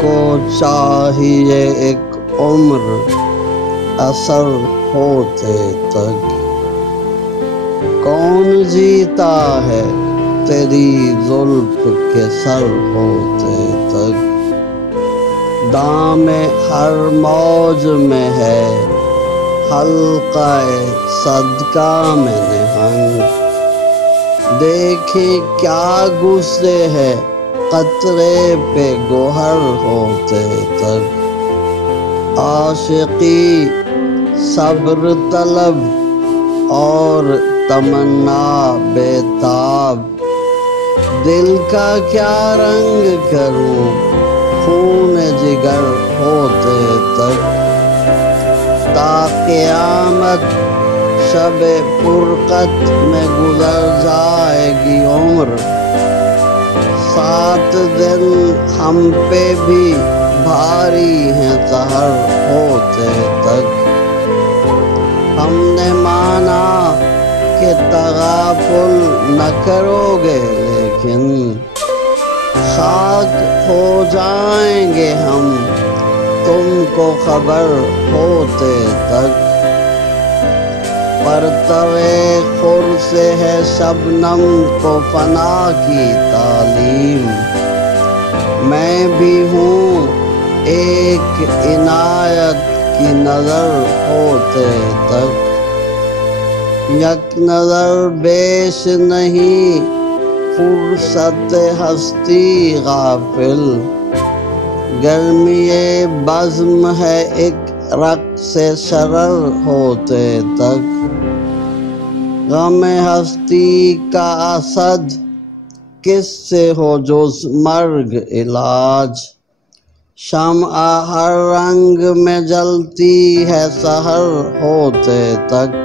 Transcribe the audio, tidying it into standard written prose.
کو چاہیے ایک عمر اثر ہوتے تک، کون جیتا ہے تیری زلف کے سر ہوتے تک، دام ہر موج میں ہے حلقہ صدقہ میں نہنگ، دیکھیں کیا غصے ہے قطرے پہ گوہر ہوتے تک، عاشقی صبر طلب اور تمنا بے تاب، دل کا کیا رنگ کروں خون جگر ہوتے تک، تا قیامت شب فرقت میں گزر جائے گی عمر، 7 دن ہم پہ بھی بھاری ہیں سحر ہوتے تک، ہم نے مانا کہ تغافل نہ کرو گے لیکن خاک ہو جائیں گے ہم تم کو خبر ہوتے تک، پرتوے خور سے ہے شبنم کو فنا کی تعلیم، میں بھی ہوں ایک عنایت کی نظر ہوتے تک، یک نظر بیش نہیں فرصت ہستی غافل، گرمی بزم ہے ایک رقص شرر ہوتے تک، غم ہستی کا اسد کس سے ہو جز مرگ علاج، شمع ہر رنگ میں جلتی ہے سحر ہوتے تک،